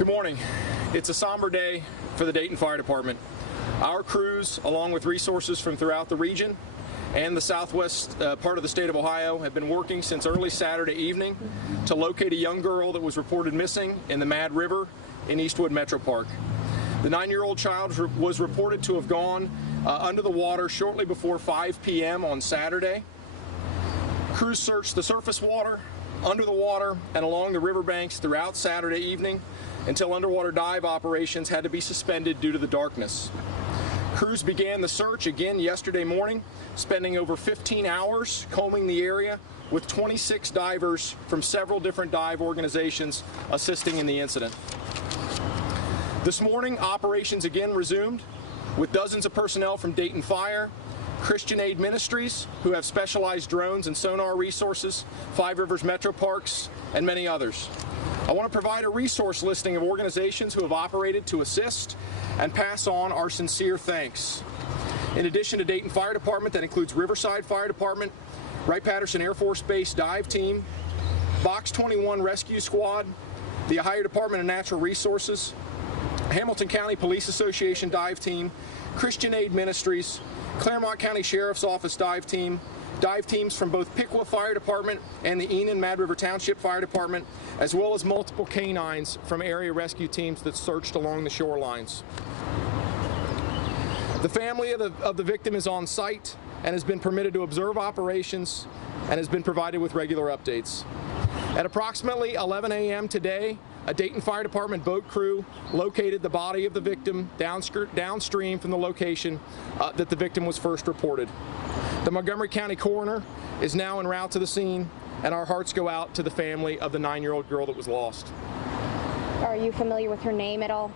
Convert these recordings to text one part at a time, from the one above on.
Good morning. It's a somber day for the Dayton Fire Department. Our crews, along with resources from throughout the region and the southwest part of the state of Ohio, have been working since early Saturday evening to locate a young girl that was reported missing in the Mad River in Eastwood MetroPark. The 9-year-old child was reported to have gone under the water shortly before 5 p.m. on Saturday. Crews searched the surface water, under the water, and along the riverbanks throughout Saturday evening until underwater dive operations had to be suspended due to the darkness. Crews began the search again yesterday morning, spending over 15 hours combing the area with 26 divers from several different dive organizations assisting in the incident. This morning, operations again resumed with dozens of personnel from Dayton Fire, Christian Aid Ministries, who have specialized drones and sonar resources, Five Rivers MetroParks, and many others. I want to provide a resource listing of organizations who have operated to assist and pass on our sincere thanks. In addition to Dayton Fire Department, that includes Riverside Fire Department, Wright-Patterson Air Force Base Dive Team, Box 21 Rescue Squad, the Ohio Department of Natural Resources, Hamilton County Police Association Dive Team, Christian Aid Ministries, Claremont County Sheriff's Office Dive Team, dive teams from both Piqua Fire Department and the Enon Mad River Township Fire Department, as well as multiple canines from area rescue teams that searched along the shorelines. The family of the victim is on site and has been permitted to observe operations and has been provided with regular updates. At approximately 11 a.m. today, a Dayton Fire Department boat crew located the body of the victim downstream from the location that the victim was first reported. The Montgomery County coroner is now en route to the scene, and our hearts go out to the family of the 9-year-old girl that was lost. Are you familiar with her name at all?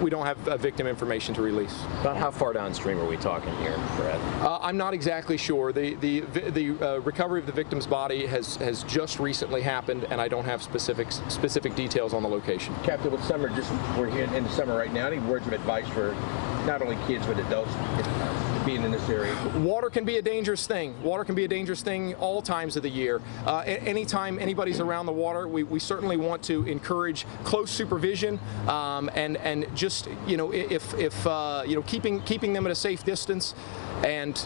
We don't have victim information to release. About how far downstream are we talking here, Brad? I'm not exactly sure. The recovery of the victim's body has just recently happened, and I don't have specific details on the location. Captain, with summer, we're here in the summer right now. Any words of advice for not only kids but adults being in this area? Water can be a dangerous thing. Water can be a dangerous thing all times of the year. Anytime anybody's around the water, we certainly want to encourage close supervision. And just, you know, if you know, keeping them at a safe distance, and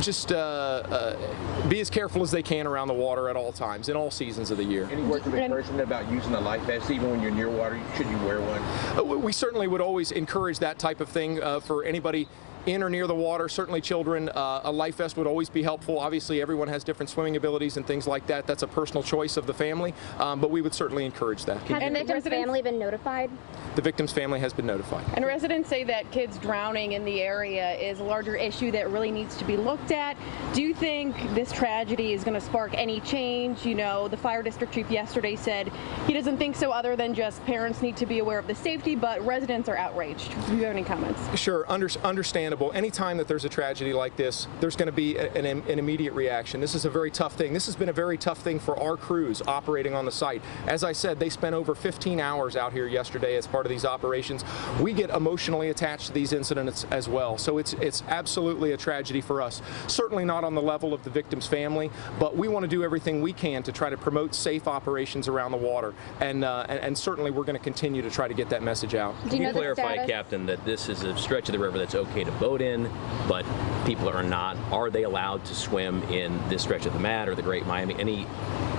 just be as careful as they can around the water at all times, in all seasons of the year. Any words of encouragement about using a life vest, even when you're near water? Should you wear one? We certainly would always encourage that type of thing for anybody in or near the water. Certainly children, a life vest would always be helpful. Obviously everyone has different swimming abilities and things like that. That's a personal choice of the family, but we would certainly encourage that. Has the victim's family been notified? The victim's family has been notified. And residents say that kids drowning in the area is a larger issue that really needs to be looked at. Do you think this tragedy is going to spark any change? You know, the fire district chief yesterday said he doesn't think so, other than just parents need to be aware of the safety, but residents are outraged. Do you have any comments? Sure, understandable. Anytime that there's a tragedy like this, there's going to be an immediate reaction. This is a very tough thing. This has been a very tough thing for our crews operating on the site. As I said, they spent over 15 hours out here yesterday as part of these operations. We get emotionally attached to these incidents as well, so it's absolutely a tragedy for us. Certainly not on the level of the victim's family, but we want to do everything we can to try to promote safe operations around the water, and certainly we're going to continue to try to get that message out. Can you clarify, Captain, that this is a stretch of the river that's okay to boat in, but people are not? Are they allowed to swim in this stretch of the Mad or the Great Miami?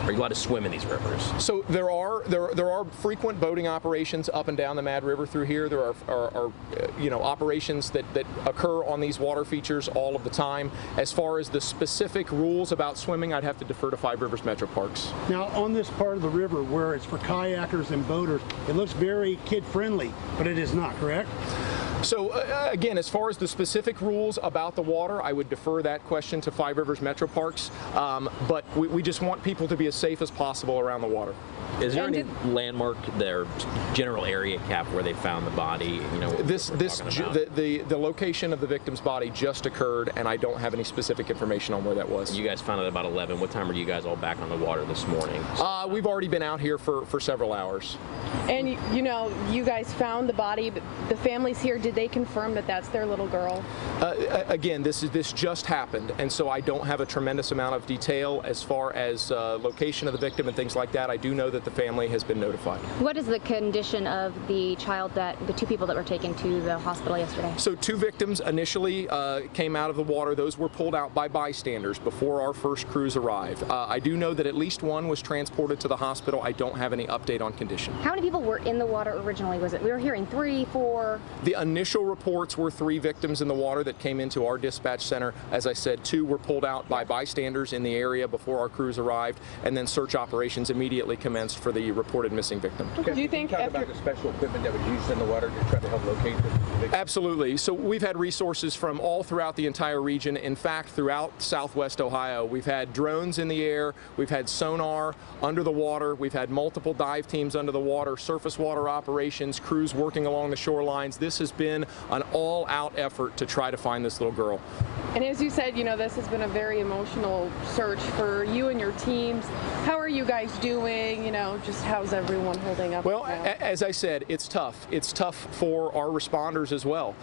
Are you allowed to swim in these rivers? So there are frequent boating operations up and down the Mad River through here. There are you know, operations that occur on these water features all of the time. As far as the specific rules about swimming, I'd have to defer to Five Rivers MetroParks. Now, on this part of the river where it's for kayakers and boaters, it looks very kid-friendly, but it is not, correct? So again, as far as the specific rules about the water, I would defer that question to Five Rivers MetroParks, but we just want people to be as safe as possible around the water. Is there any landmark, their general area, Cap, where they found the body? You know, the location of the victim's body just occurred, and I don't have any specific information on where that was. You guys found it about 11. What time were you guys all back on the water this morning? We've already been out here for several hours. And you know, you guys found the body, but the family's here. Did they confirm that that's their little girl? Again, this just happened, and so I don't have a tremendous amount of detail as far as location of the victim and things like that. I do know that the family has been notified. What is the condition of the child the two people that were taken to the hospital yesterday? So 2 victims initially came out of the water. Those were pulled out by bystanders before our first crews arrived. I do know that at least 1 was transported to the hospital. I don't have any update on condition. How many people were in the water originally? We were hearing 3, 4. The initial reports were 3 victims in the water that came into our dispatch center. As I said, 2 were pulled out by bystanders in the area before our crews arrived, and then search operations immediately commenced for the reported missing victim. Do you think talk about the special equipment that was used in the water to try to help locate the victim? Absolutely. So we've had resources from all throughout the entire region. In fact, throughout southwest Ohio, we've had drones in the air, we've had sonar under the water, we've had multiple dive teams under the water, surface water operations, crews working along the shorelines. This has been an all-out effort to try to find this little girl. And as you said, this has been a very emotional search for you and your teams. How are you guys doing? Just how's everyone holding up? Well, as I said, it's tough. It's tough for our responders as well.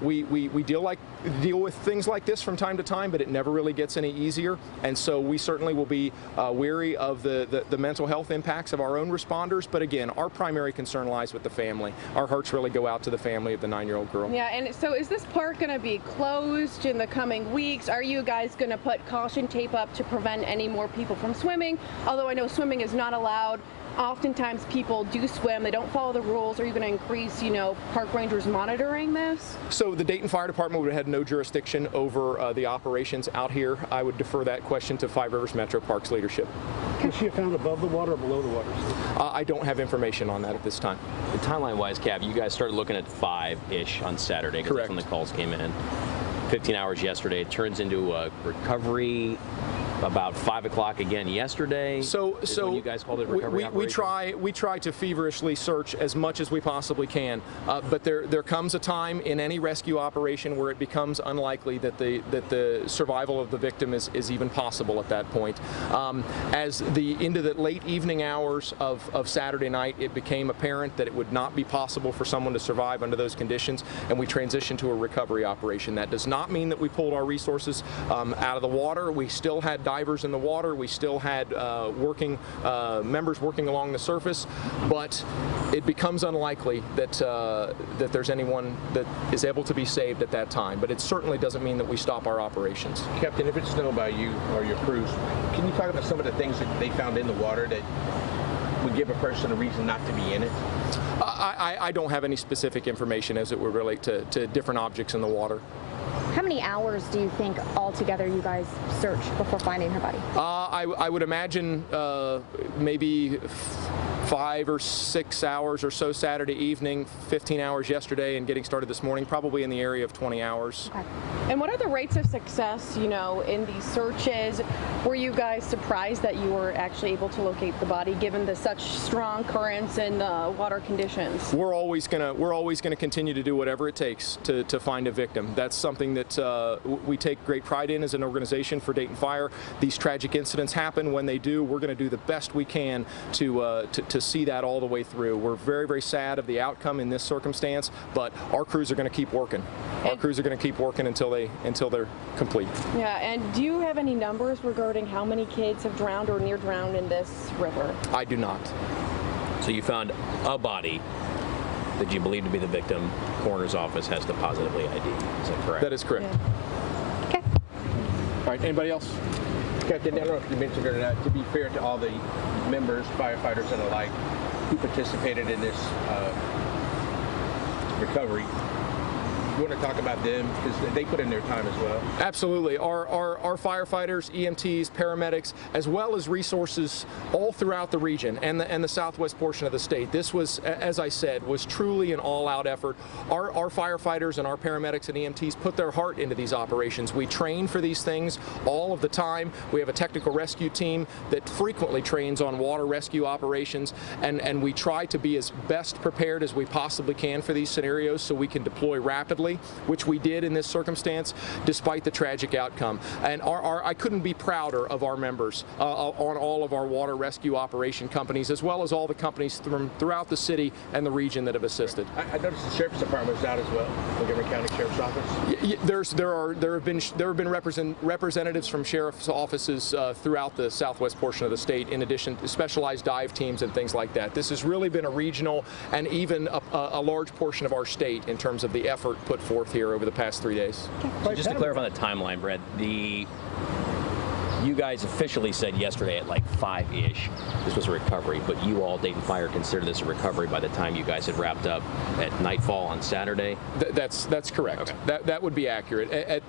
We deal with things like this from time to time, but it never really gets any easier. And so we certainly will be wary of the mental health impacts of our own responders. But again, our primary concern lies with the family. Our hearts really go out to the family of the 9-year-old girl. Yeah, and so is this park going to be closed in the coming weeks? Are you guys going to put caution tape up to prevent any more people from swimming? Although I know swimming is not allowed. Oftentimes people do swim, they don't follow the rules. Are you going to increase, park rangers monitoring this? So the Dayton Fire Department would have had no jurisdiction over the operations out here. I would defer that question to Five Rivers MetroPark's leadership. Was she found above the water or below the water? I don't have information on that at this time. The timeline-wise, Cav, you guys started looking at 5-ish on Saturday. Correct. That's when the calls came in. 15 hours yesterday. It turns into a recovery about 5 o'clock again yesterday. So when you guys called it recovery operation? we try to feverishly search as much as we possibly can, but there comes a time in any rescue operation where it becomes unlikely that the survival of the victim is even possible at that point. As into the late evening hours of Saturday night, it became apparent that it would not be possible for someone to survive under those conditions, and we transitioned to a recovery operation. That does not mean that we pulled our resources out of the water. We still had divers in the water. We still had members working along the surface, but it becomes unlikely that that there's anyone that is able to be saved at that time. But it certainly doesn't mean that we stop our operations. Captain, if it's known by you or your crews, can you talk about some of the things that they found in the water that would give a person a reason not to be in it? I don't have any specific information as it would relate to different objects in the water. How many hours do you think altogether you guys searched before finding her body? I would imagine maybe 5 or 6 hours or so Saturday evening, 15 hours yesterday, and getting started this morning, probably in the area of 20 hours. Okay. And what are the rates of success, in these searches? Were you guys surprised that you were actually able to locate the body given the such strong currents and water conditions? We're always gonna continue to do whatever it takes to find a victim. That's something that we take great pride in as an organization for Dayton Fire. These tragic incidents happen. When they do, we're going to do the best we can to see that all the way through. We're very, very sad of the outcome in this circumstance, but our crews are going to keep working. Our crews are going to keep working until they're complete. Yeah, and do you have any numbers regarding how many kids have drowned or near drowned in this river? I do not. So you found a body that you believe to be the victim. Coroner's office has to positively ID. Is that correct? That is correct. Yeah. Okay. All right, anybody else? Captain, I don't know if you mentioned it or not, to be fair to all the members, firefighters and the like, who participated in this recovery, you want to talk about them because they put in their time as well? Absolutely. Our firefighters, EMTs, paramedics, as well as resources all throughout the region and the southwest portion of the state. This was, as I said, was truly an all-out effort. Our firefighters and our paramedics and EMTs put their heart into these operations. We train for these things all of the time. We have a technical rescue team that frequently trains on water rescue operations, and we try to be as best prepared as we possibly can for these scenarios so we can deploy rapidly safely, which we did in this circumstance, despite the tragic outcome. And I couldn't be prouder of our members on all of our water rescue operation companies, as well as all the companies throughout the city and the region that have assisted. I noticed the Sheriff's Department was out as well, Montgomery County Sheriff's Office. There have been representatives from sheriff's offices throughout the southwest portion of the state, in addition to specialized dive teams and things like that. This has really been a regional and even a large portion of our state in terms of the effort put forth here over the past 3 days. So just to clarify the timeline, Brett, you guys officially said yesterday at like 5-ish this was a recovery, but you all, Dayton Fire, consider this a recovery by the time you guys had wrapped up at nightfall on Saturday? That's correct. Okay. That would be accurate.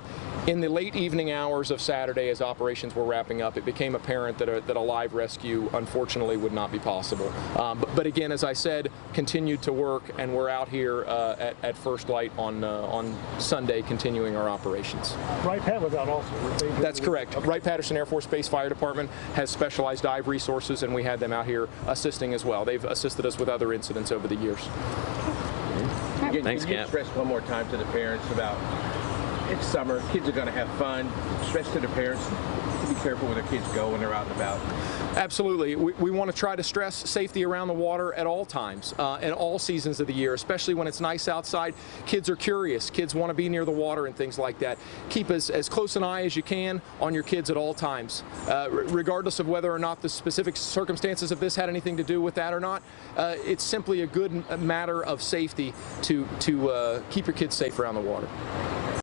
In the late evening hours of Saturday, as operations were wrapping up, it became apparent that a live rescue, unfortunately, would not be possible. But again, as I said, continued to work, and we're out here at first light on Sunday, continuing our operations. Wright Pat was out also. That's correct. Okay. Wright-Patterson Air Force Base Fire Department has specialized dive resources, and we had them out here assisting as well. They've assisted us with other incidents over the years. Thanks, Can you stress one more time to the parents about it's summer, kids are going to have fun, stress to their parents to be careful where their kids go when they're out and about? Absolutely. We want to try to stress safety around the water at all times, in all seasons of the year, especially when it's nice outside. Kids are curious. Kids want to be near the water and things like that. Keep as close an eye as you can on your kids at all times, regardless of whether or not the specific circumstances of this had anything to do with that or not. It's simply a good matter of safety to keep your kids safe around the water.